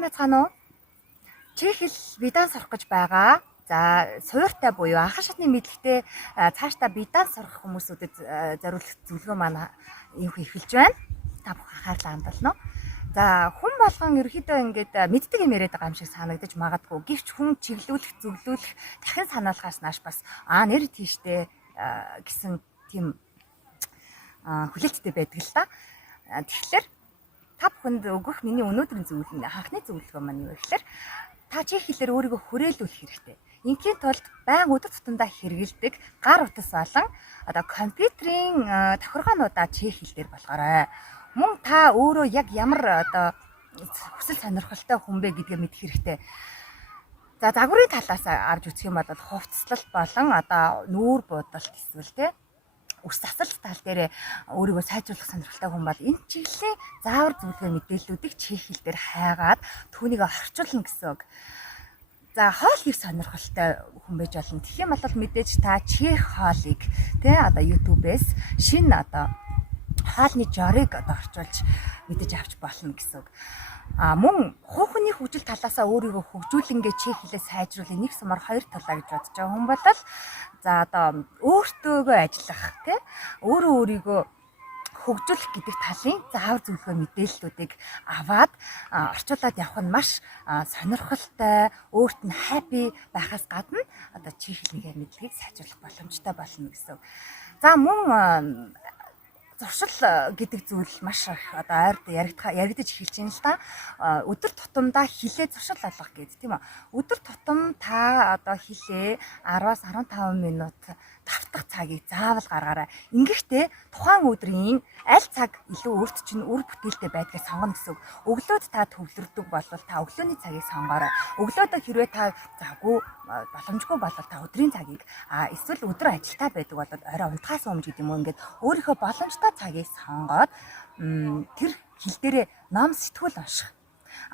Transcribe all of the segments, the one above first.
Сайн байцгаана уу? Чех хэл бидан сурах гэж байгаа. За, суурьтай буюу анхан шатны мэдлэгтэй цаашдаа бидан сурах хүмүүсүүдэд зориулах зөвлөгөө маань эхэлж байна. Та бүхэн анхаарлаа хандуулно. За, хүн болгон ерөөхдөө ингээд мэддэг юм яриад байгаа юм шиг санагдаж магадгүй. Гэвч хүн чиглүүлэх, зөвлөлөх, дахин санаалахаас нааш бас нэр тийштэй гэсэн тийм хүлээлттэй байдаг л да. Тэгэхээр та бүхэнд өгөх миний өнөөдрийн зөвлөгөө анхны зөвлөгөө маань юу вэ гэхээр та чех хэлээр өөрийгөө хүрээлүүлэх хэрэгтэй. Инхийн тулд байн өдөр тутамдаа хэрэгэлдэг гар утас болон компьютерийн тохиргоонуудаа чех хэлээр болгоорой. Мөн та өөрөө яг ямар хүсэл сонирхолтой хүн бэ гэдгээ мэдэх хэрэгтэй. За, загварын талаас авч үзэх юм бол хувцаслалт болон нүүр буудалт эсвэл үс засалт тал дээр өөрийгөө сайжруулах сонирхолтой хүн бол энэ чиглэлийн заавар зөвлөгөө мэдээллүүдийг чех хэлээр хайгаад түүнийг орчуулна гэсэн үг. За, хоол хийх сонирхолтой хүн байж болно. Тэгэх юм бол мэдээж та чех хоолыг YouTube-ээс шинэ хоолны жорыг орчуулж мэдээж авч болно гэсэн үг. Мөн хүүхний хөгжил талаасаа өөрийгөө хөгжүүлэнгээ чех хэлээ сайжруулах нэг сумаар хоёр талаа гэж бодож байгаа хүн бол өөртөөгөө ажиллах өөрийгөө хөгжүүлэх гэдэг талын заавар зөвлөгөө мэдээллүүдийг аваад орчуулад явах нь маш сонирхолтой, өөрт нь happy байхаас гадна чех хэлний мэдлэгийг сайжруулах боломжтой болно гэсэн. За, мөн зуршил гэдэг зүйл маш их ойрд яригдаж эхэлж байна л да. Өдөр тутамдаа хилээ зуршил болгох гэдэг тийм үү. Өдөр тутам та хилээ 10-аас 15 минут давтах цагийг заавал гаргаарай. Ингэхдээ тухайн өдрийн аль цаг илүү өөрт чинь үр бүтээлтэй байдгийг сонгоно гэсэн үг. Өглөөд та төвлөрдөг бол та өглөөний цагийг сонгоорой. Өглөөдөө хэрвээ та боломжгүй бол та өдрийн цагийг эсвэл өдөр ажилтаа байдаг бол орой унтахаас өмнө гэдэг юм уу ингээд өөрийнхөө боломжтой цагийг сонгоод тэр хил дээрээ ном сэтгүүл унших.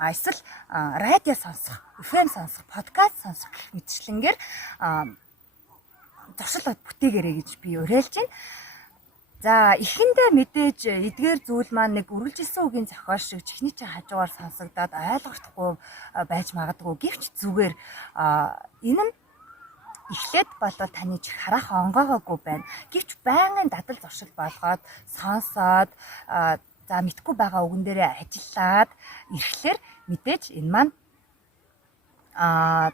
Эсвэл радио сонсох, FM сонсох, подкаст сонсох гэх мэтчлэнгээр зуршил бүтээгээрэй гэж би уриалж байна. За, эхэндээ мэдээж эдгээр зүйл маань нэг үргэлжилсэн үгийн зохиол шиг чихний чинь хажуугаар сонсогдоод ойлгохдохгүй байж магадгүй. Гэвч зүгээр энэ нь эхлээд болвол таны чих харах онгоогоогүй байна. Гэвч байнгын дадал зуршил болгоод сонсоод мэдхгүй байгаа үгэн дээрээ ажиллаад ирэхлээр мэдээж энэ маань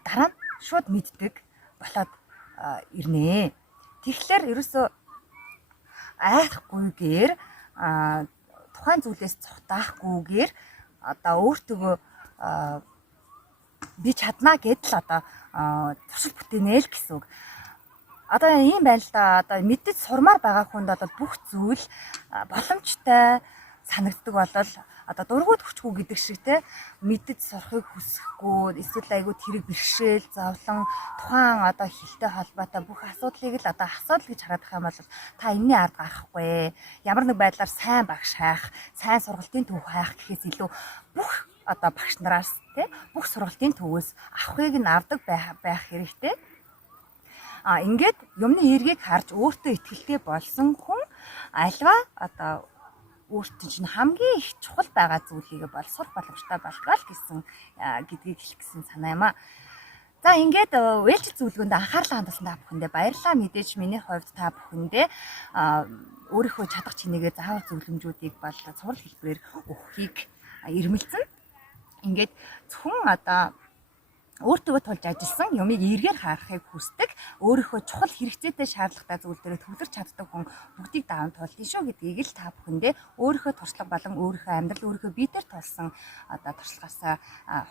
дараа нь шууд мэддэг болоод ирнэ. Тэгэхээр ерөөсөө айхгүйгээр тухайн зүйлээс цухтаахгүйгээр өөртөө би чаднаа гэдэл зуршил бүтээнэ л гэсэн үг. Ийм байна л да. Мэдээж сурмаар байгаа хүнд бүх зүйл боломжтой санагддаг болол дургуут хүчгүй гэдэг шиг мэдэж сурахыг хүсэхгүй эсвэл айгүй тэрэг бэрхшээл зовлон тухайн хэлтэй холбоотой бүх асуудлыг л асуудал гэж хараад байгаа юм бол та энэний ард гарахгүй. Ямар нэг байдлаар сайн багш хайх, сайн сургалтын төв хайх гэхээс илүү бүх багш нараас бүх сургалтын төвөөс авахыг нь авдаг байх хэрэгтэй. Ингээд юмны эргийг харж өөртөө итгэлтэй болсон хүн альва өөртөө чинь хамгийн их чухал байгаа зүйлийг бол сурах боломжтой болтгоо л гэсэн гэдгийг хэлэх гэсэн санаа юм аа. За, ингээд ээлжид зөвлөгөөнд анхаарлаа хандуулсан та бүхэндээ баярлалаа. Мэдээж миний хувьд та бүхэндээ өөрийнхөө чадах чинээгээ заавар зөвлөмжүүдийг бол цуврал хэлбэрээр өгөхийг ирмэлцэн. Ингээд зөвхөн өөртөө тулж ажилласан юмыг эргээр харахыг хүсдэг, өөрийнхөө чухал хэрэгцээтэй шаардлагатай зүйл дээр төвлөрч чаддаг хүн бүгдийг даавн тулдсан шүү гэдгийг л та бүхэндээ өөрийнхөө туршлага болон өөрийнхөө амьдрал, өөрийнхөө биедээр тулсан туршлагаасаа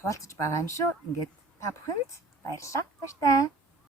хуваалцаж байгаа юм шүү. Ингээд та бүхэнд баярлалаа. Баяртай.